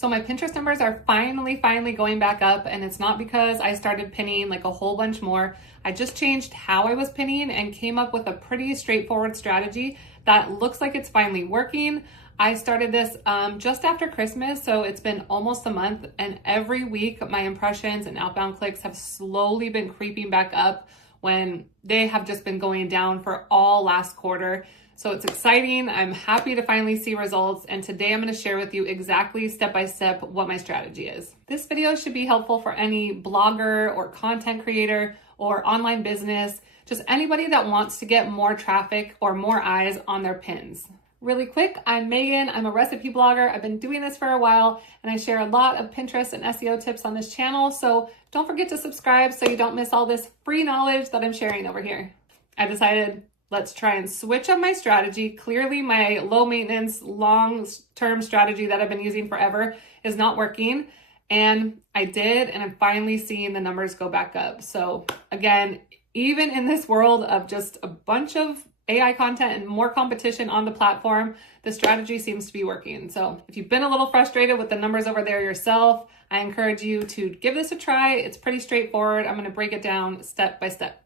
So my Pinterest numbers are finally going back up, and it's not because I started pinning like a whole bunch more. I just changed how I was pinning and came up with a pretty straightforward strategy that looks like it's finally working. I started this just after Christmas, so it's been almost a month, and every week my impressions and outbound clicks have slowly been creeping back up when they have just been going down for all last quarter. So it's exciting. I'm happy to finally see results. And today I'm going to share with you exactly step by step what my strategy is. This video should be helpful for any blogger or content creator or online business, just anybody that wants to get more traffic or more eyes on their pins. Really quick, I'm Megan. I'm a recipe blogger. I've been doing this for a while, and I share a lot of Pinterest and SEO tips on this channel. So don't forget to subscribe so you don't miss all this free knowledge that I'm sharing over here. I decided, let's try and switch up my strategy. Clearly, my low maintenance, long-term strategy that I've been using forever is not working. And I did, and I'm finally seeing the numbers go back up. So again, even in this world of just a bunch of AI content and more competition on the platform, the strategy seems to be working. So if you've been a little frustrated with the numbers over there yourself, I encourage you to give this a try. It's pretty straightforward. I'm going to break it down step by step.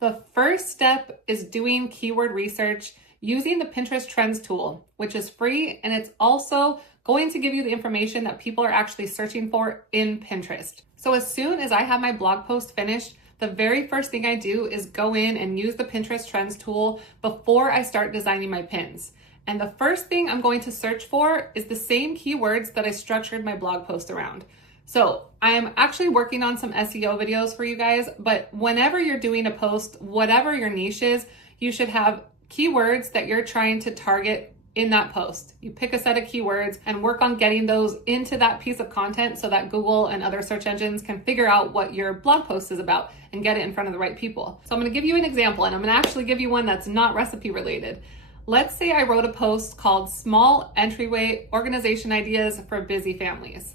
The first step is doing keyword research using the Pinterest Trends tool, which is free, and it's also going to give you the information that people are actually searching for in Pinterest. So as soon as I have my blog post finished, the very first thing I do is go in and use the Pinterest Trends tool before I start designing my pins. And the first thing I'm going to search for is the same keywords that I structured my blog post around. So I'm actually working on some SEO videos for you guys, but whenever you're doing a post, whatever your niche is, you should have keywords that you're trying to target in that post. You pick a set of keywords and work on getting those into that piece of content so that Google and other search engines can figure out what your blog post is about and get it in front of the right people. So I'm going to give you an example, and I'm going to actually give you one that's not recipe related. Let's say I wrote a post called Small Entryway Organization Ideas for Busy Families.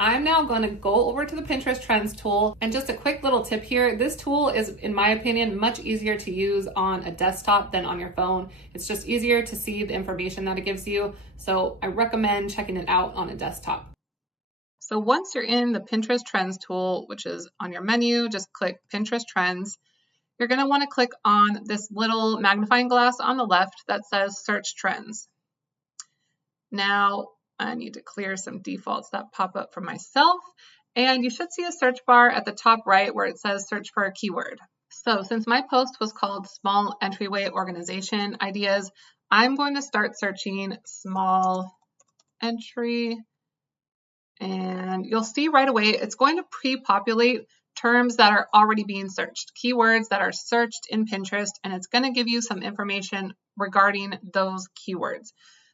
I'm now going to go over to the Pinterest Trends tool, and just a quick little tip here. This tool is, in my opinion, much easier to use on a desktop than on your phone. It's just easier to see the information that it gives you. So I recommend checking it out on a desktop. So once you're in the Pinterest Trends tool, which is on your menu, just click Pinterest Trends. You're going to want to click on this little magnifying glass on the left that says Search Trends. Now, I need to clear some defaults that pop up for myself. And you should see a search bar at the top right where it says search for a keyword. So since my post was called Small Entryway Organization Ideas, I'm going to start searching small entry. And you'll see right away, it's going to pre-populate terms that are already being searched, keywords that are searched in Pinterest, and it's going to give you some information regarding those keywords.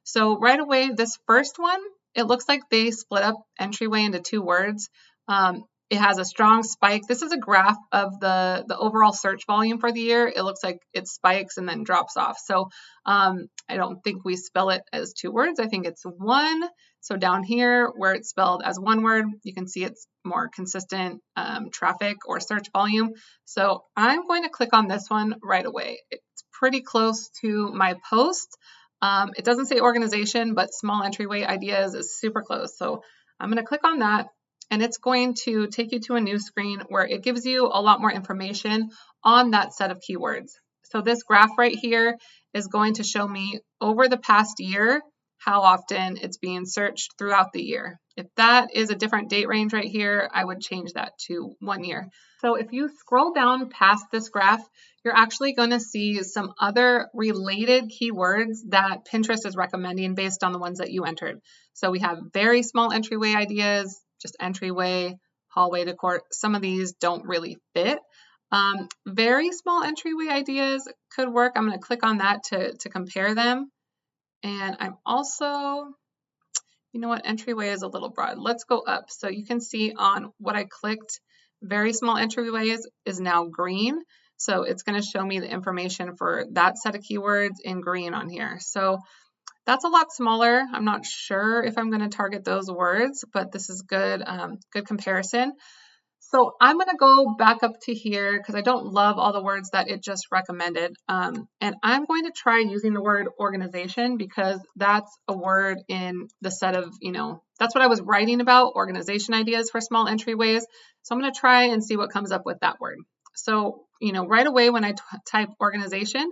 So right away, this first one, it looks like they split up entryway into two words. It has a strong spike. This is a graph of the overall search volume for the year. It looks like it spikes and then drops off. So I don't think we spell it as two words. I think it's one. So down here where it's spelled as one word, you can see it's more consistent traffic or search volume. So I'm going to click on this one right away. It's pretty close to my post. It doesn't say organization, but small entryway ideas is super close. So I'm going to click on that, and it's going to take you to a new screen where it gives you a lot more information on that set of keywords. So this graph right here is going to show me over the past year how often it's being searched throughout the year. If that is a different date range right here, I would change that to 1 year. So if you scroll down past this graph, you're actually going to see some other related keywords that Pinterest is recommending based on the ones that you entered. So we have very small entryway ideas, just entryway, hallway decor. Some of these don't really fit. Very small entryway ideas could work. I'm going to click on that to compare them. And I'm also, you know what, entryway is a little broad. Let's go up. So you can see on what I clicked, very small entryways is now green. So it's going to show me the information for that set of keywords in green on here. So that's a lot smaller. I'm not sure if I'm going to target those words, but this is good, good comparison. So I'm going to go back up to here because I don't love all the words that it just recommended. And I'm going to try using the word organization because that's a word in the set of, that's what I was writing about, organization ideas for small entryways. So I'm going to try and see what comes up with that word. So, right away when I type organization,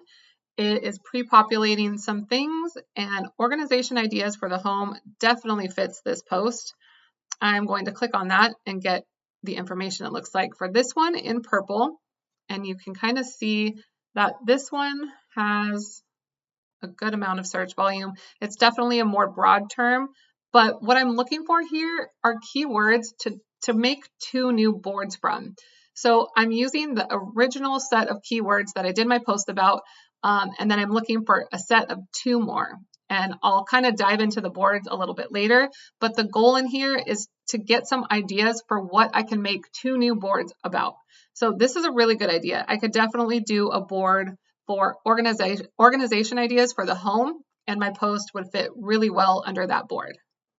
it is pre-populating some things, and organization ideas for the home definitely fits this post. I'm going to click on that and get the information it looks like for this one in purple. And you can kind of see that this one has a good amount of search volume. It's definitely a more broad term, but what I'm looking for here are keywords to make 2 new boards from. So I'm using the original set of keywords that I did my post about, and then I'm looking for a set of 2 more. And I'll kind of dive into the boards a little bit later, but the goal in here is to get some ideas for what I can make 2 new boards about. So this is a really good idea. I could definitely do a board for organization ideas for the home, and my post would fit really well under that board.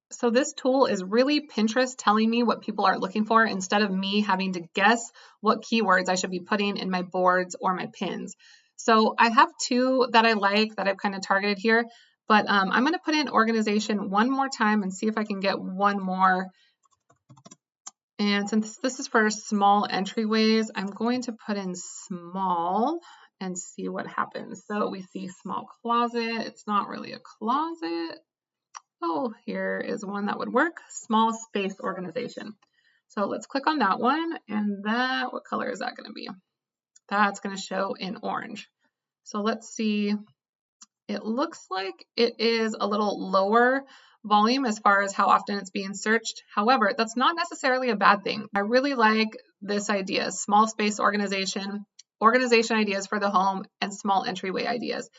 So this tool is really Pinterest telling me what people are looking for instead of me having to guess what keywords I should be putting in my boards or my pins. So I have 2 that I like that I've kind of targeted here, but I'm going to put in organization one more time and see if I can get one more. And since this is for small entryways, I'm going to put in small and see what happens. So we see small closet. It's not really a closet. Oh, here is one that would work. Small space organization. So let's click on that one. And that, what color is that going to be? That's going to show in orange. So let's see. It looks like it is a little lower volume as far as how often it's being searched. However, that's not necessarily a bad thing. I really like this idea, small space organization ideas for the home, and small entryway ideas.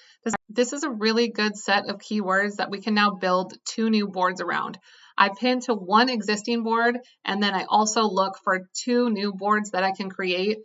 This is a really good set of keywords that we can now build 2 new boards around. I pin to one existing board, and then I also look for 2 new boards that I can create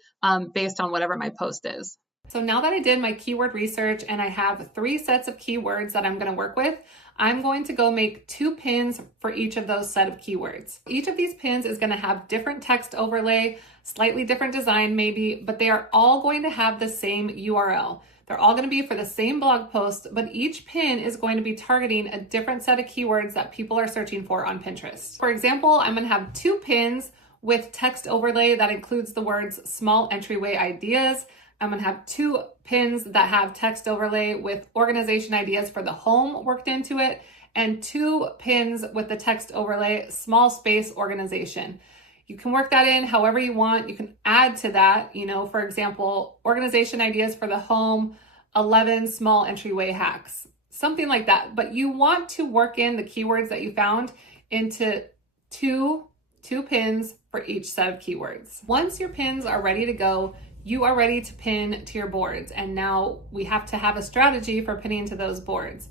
based on whatever my post is. So now that I did my keyword research and I have 3 sets of keywords that I'm going to work with, I'm going to go make 2 pins for each of those set of keywords. Each of these pins is going to have different text overlay, slightly different design maybe, but they are all going to have the same URL. They're all going to be for the same blog post, but each pin is going to be targeting a different set of keywords that people are searching for on Pinterest. For example, I'm going to have 2 pins with text overlay that includes the words small entryway ideas. I'm going to have 2 pins that have text overlay with organization ideas for the home worked into it, and 2 pins with the text overlay small space organization. You can work that in however you want. You can add to that, for example, organization ideas for the home, 11 small entryway hacks, something like that. But you want to work in the keywords that you found into two pins for each set of keywords. Once your pins are ready to go, you are ready to pin to your boards. And now we have to have a strategy for pinning to those boards.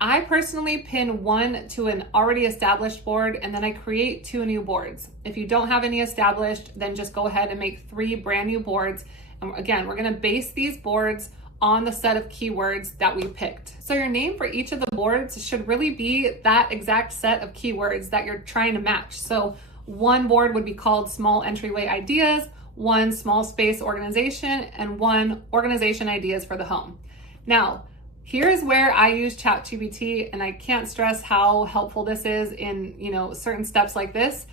I personally pin one to an already established board, and then I create 2 new boards. If you don't have any established, then just go ahead and make 3 brand new boards. And again, we're going to base these boards on the set of keywords that we picked. So your name for each of the boards should really be that exact set of keywords that you're trying to match. So one board would be called small entryway ideas, 1 small space organization, and 1 organization ideas for the home. Now, here's where I use ChatGPT, and I can't stress how helpful this is in, certain steps like this.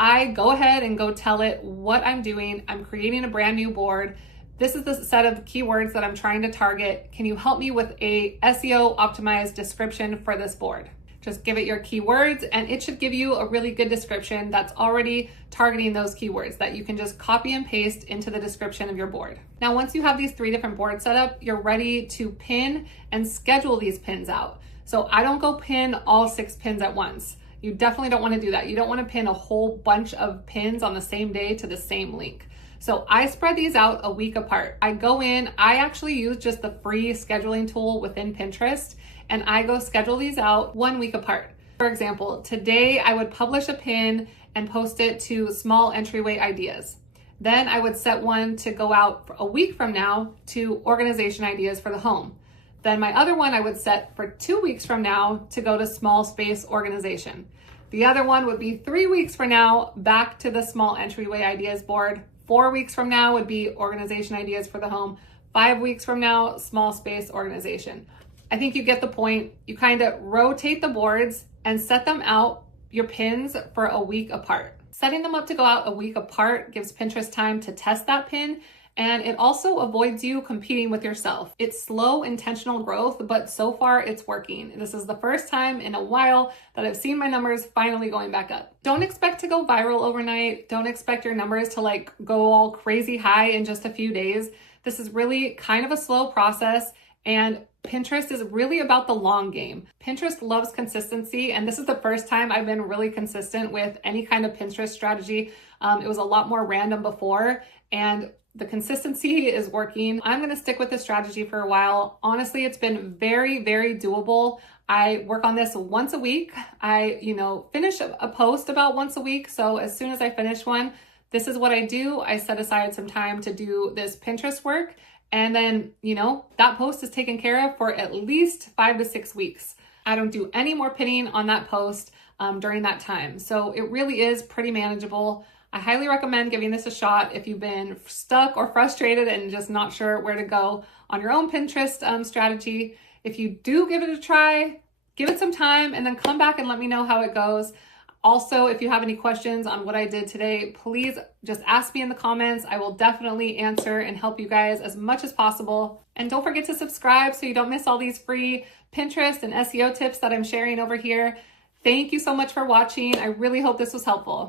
I go ahead and go tell it what I'm doing. I'm creating a brand new board. This is the set of keywords that I'm trying to target. Can you help me with a SEO optimized description for this board? Just give it your keywords and it should give you a really good description that's already targeting those keywords that you can just copy and paste into the description of your board. Now, once you have these 3 different boards set up, you're ready to pin and schedule these pins out. So I don't go pin all 6 pins at once. You definitely don't want to do that. You don't want to pin a whole bunch of pins on the same day to the same link. So I spread these out a week apart. I go in, I actually use just the free scheduling tool within Pinterest, and I go schedule these out 1 week apart. For example, today I would publish a pin and post it to small entryway ideas. Then I would set one to go out a week from now to organization ideas for the home. Then my other one I would set for 2 weeks from now to go to small space organization. The other one would be 3 weeks from now, back to the small entryway ideas board. 4 weeks from now would be organization ideas for the home. 5 weeks from now, small space organization. I think you get the point. You kind of rotate the boards and set them out, your pins, for a week apart. Setting them up to go out a week apart gives Pinterest time to test that pin, and it also avoids you competing with yourself. It's slow, intentional growth, but so far it's working. This is the first time in a while that I've seen my numbers finally going back up. Don't expect to go viral overnight. Don't expect your numbers to like go all crazy high in just a few days. This is really kind of a slow process, and Pinterest is really about the long game. Pinterest loves consistency, and this is the first time I've been really consistent with any kind of Pinterest strategy. It was a lot more random before, and the consistency is working. I'm gonna stick with this strategy for a while. Honestly, it's been very, very doable. I work on this once a week. I, finish a post about once a week. So as soon as I finish one, this is what I do. I set aside some time to do this Pinterest work. And then, that post is taken care of for at least 5 to 6 weeks. I don't do any more pinning on that post during that time. So it really is pretty manageable. I highly recommend giving this a shot if you've been stuck or frustrated and just not sure where to go on your own Pinterest strategy. If you do give it a try, give it some time and then come back and let me know how it goes. Also, if you have any questions on what I did today, please just ask me in the comments. I will definitely answer and help you guys as much as possible. And don't forget to subscribe so you don't miss all these free Pinterest and SEO tips that I'm sharing over here. Thank you so much for watching. I really hope this was helpful.